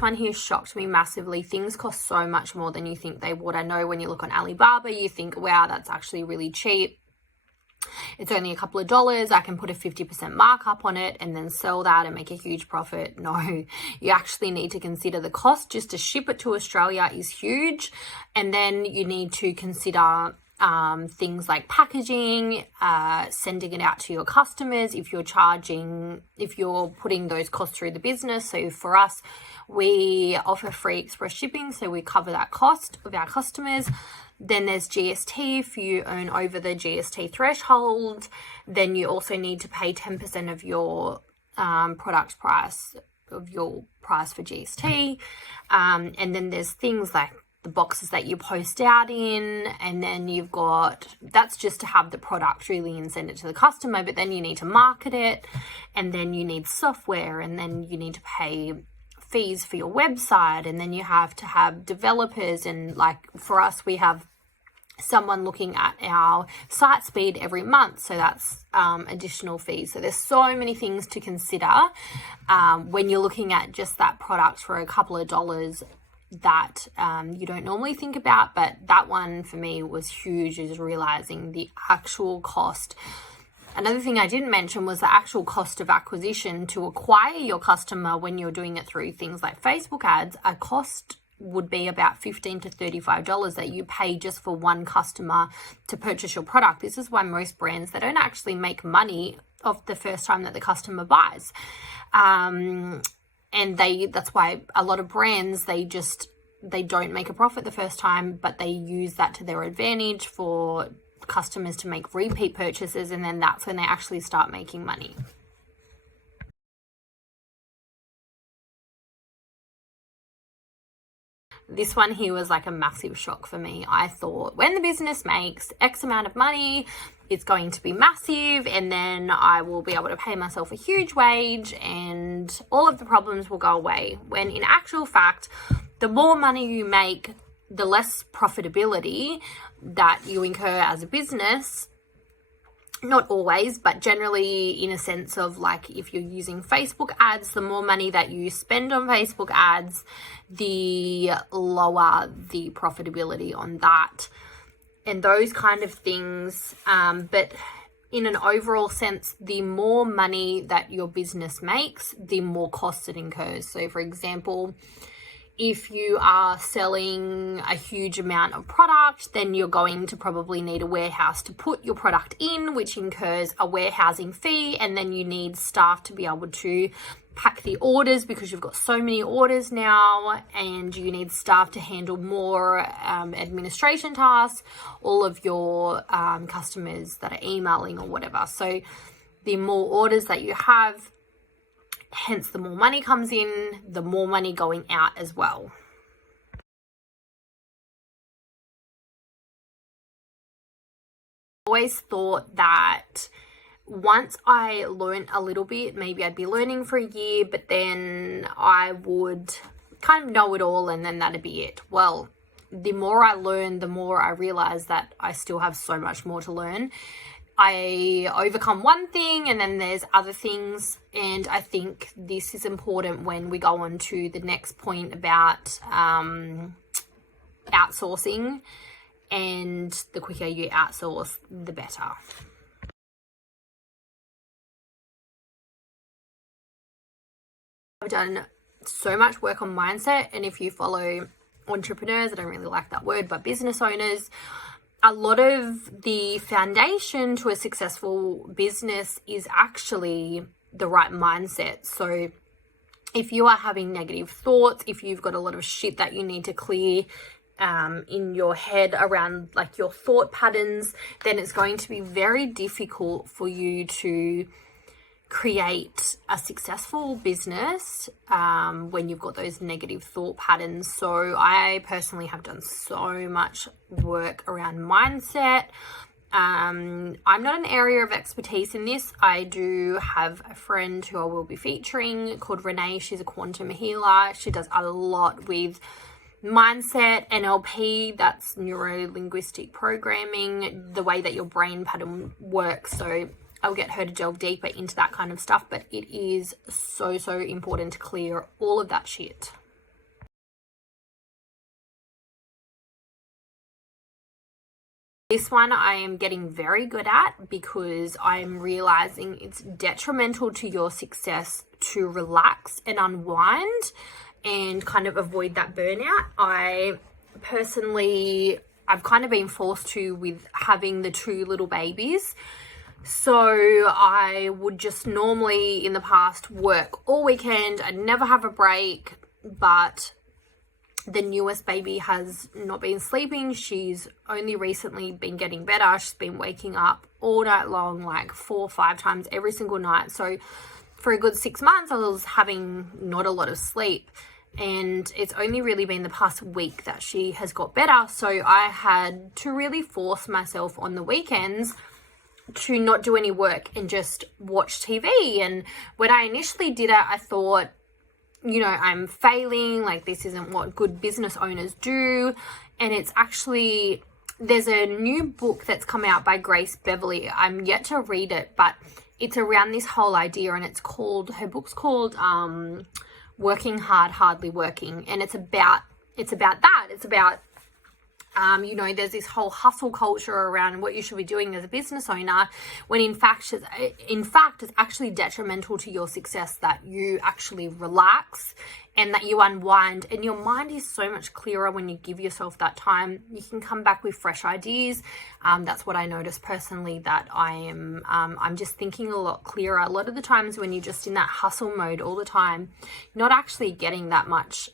one here shocked me massively. Things cost so much more than you think they would. I know when you look on Alibaba, you think, wow, that's actually really cheap. It's only a couple of dollars. I can put a 50% markup on it and then sell that and make a huge profit. No, you actually need to consider the cost just to ship it to Australia is huge. And then you need to consider things like packaging, sending it out to your customers if you're putting those costs through the business. So for us, we offer free express shipping, so we cover that cost of our customers. Then there's GST. If you earn over the GST threshold, then you also need to pay 10% of your product price, of your price for GST. And then there's things like the boxes that you post out in, and then you've got, that's just to have the product really and send it to the customer, but then you need to market it, and then you need software, and then you need to pay fees for your website, and then you have to have developers, and like for us, we have someone looking at our site speed every month, so that's additional fees. So there's so many things to consider when you're looking at just that product for a couple of dollars that you don't normally think about. But that one for me was huge, is realizing the actual cost. Another thing I didn't mention was the actual cost of acquisition to acquire your customer when you're doing it through things like Facebook ads. A cost would be about $15 to $35 that you pay just for one customer to purchase your product. This is why most brands, they don't actually make money of the first time that the customer buys. And that's why a lot of brands, they don't make a profit the first time, but they use that to their advantage for customers to make repeat purchases, and then that's when they actually start making money. This one here was like a massive shock for me. I thought when the business makes X amount of money, it's going to be massive, and then I will be able to pay myself a huge wage and all of the problems will go away. When in actual fact, the more money you make, the less profitability that you incur as a business. Not always, but generally in a sense of like if you're using Facebook ads, the more money that you spend on Facebook ads, the lower the profitability on that and those kind of things. But in an overall sense, the more money that your business makes, the more costs it incurs. So for example, if you are selling a huge amount of product, then you're going to probably need a warehouse to put your product in, which incurs a warehousing fee. And then you need staff to be able to pack the orders because you've got so many orders now, and you need staff to handle more administration tasks, all of your customers that are emailing or whatever. So the more orders that you have, hence the more money comes in, the more money going out as well. I always thought that once I learned a little bit, maybe I'd be learning for a year, but then I would kind of know it all and then that'd be it. Well, the more I learn, the more I realize that I still have so much more to learn. I overcome one thing and then there's other things, and I think this is important when we go on to the next point about outsourcing, and the quicker you outsource, the better. I've done so much work on mindset, and if you follow entrepreneurs, I don't really like that word, but business owners, a lot of the foundation to a successful business is actually the right mindset. So if you are having negative thoughts, if you've got a lot of shit that you need to clear in your head around like your thought patterns, then it's going to be very difficult for you to create a successful business when you've got those negative thought patterns. So I personally have done so much work around mindset. I'm not an area of expertise in this. I do have a friend who I will be featuring called Renee. She's a quantum healer. She does a lot with mindset, NLP, that's neuro-linguistic programming, the way that your brain pattern works. So I'll get her to delve deeper into that kind of stuff, but it is so important to clear all of that shit. This one I am getting very good at because I'm realizing it's detrimental to your success to relax and unwind and kind of avoid that burnout. I've kind of been forced to with having the 2 little babies. So I would just normally in the past work all weekend. I'd never have a break, but the newest baby has not been sleeping. She's only recently been getting better. She's been waking up all night long, like 4 or 5 times every single night. So for a good 6 months, I was having not a lot of sleep. And it's only really been the past week that she has got better. So I had to really force myself on the weekends to not do any work and just watch TV. And when I initially did it, I thought, you know, I'm failing, like this isn't what good business owners do. And it's actually, there's a new book that's come out by Grace Beverly. I'm yet to read it, but it's around this whole idea, and her book's called Working Hard, Hardly Working. And it's about that. It's about you know, there's this whole hustle culture around what you should be doing as a business owner, when in fact it's actually detrimental to your success that you actually relax and that you unwind, and your mind is so much clearer when you give yourself that time. You can come back with fresh ideas. That's what I noticed personally, that I'm just thinking a lot clearer. A lot of the times when you're just in that hustle mode all the time, you're not actually getting that much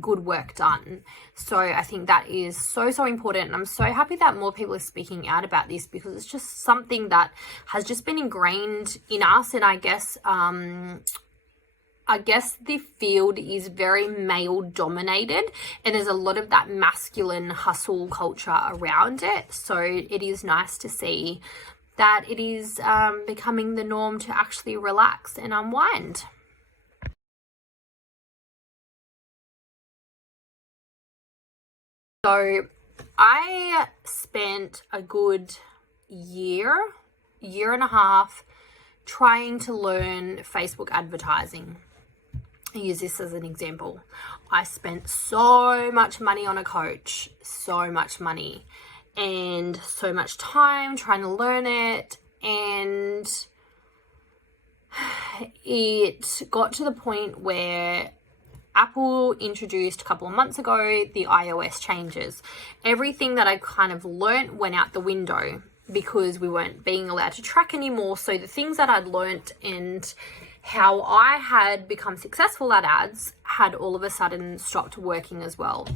good work done. So I think that is so important, and I'm so happy that more people are speaking out about this, because it's just something that has just been ingrained in us. And I guess the field is very male dominated, and there's a lot of that masculine hustle culture around it. So it is nice to see that it is becoming the norm to actually relax and unwind. So I spent a good year and a half trying to learn Facebook advertising. I use this as an example. I spent so much money on a coach, so much money and so much time trying to learn it, and it got to the point where Apple introduced a couple of months ago the iOS changes. Everything that I kind of learnt went out the window because we weren't being allowed to track anymore. So the things that I'd learnt and how I had become successful at ads had all of a sudden stopped working as well.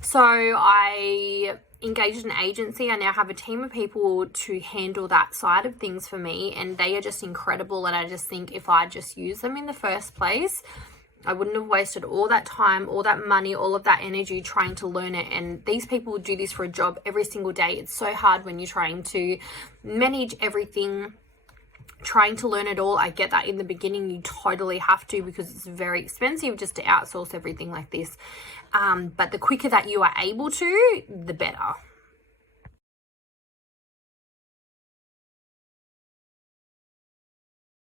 So I engaged an agency. I now have a team of people to handle that side of things for me, and they are just incredible. And I just think if I just used them in the first place, I wouldn't have wasted all that time, all that money, all of that energy trying to learn it. And these people do this for a job every single day. It's so hard when you're trying to manage everything, trying to learn it all. I get that in the beginning you totally have to, because it's very expensive just to outsource everything like this. But the quicker that you are able to, the better.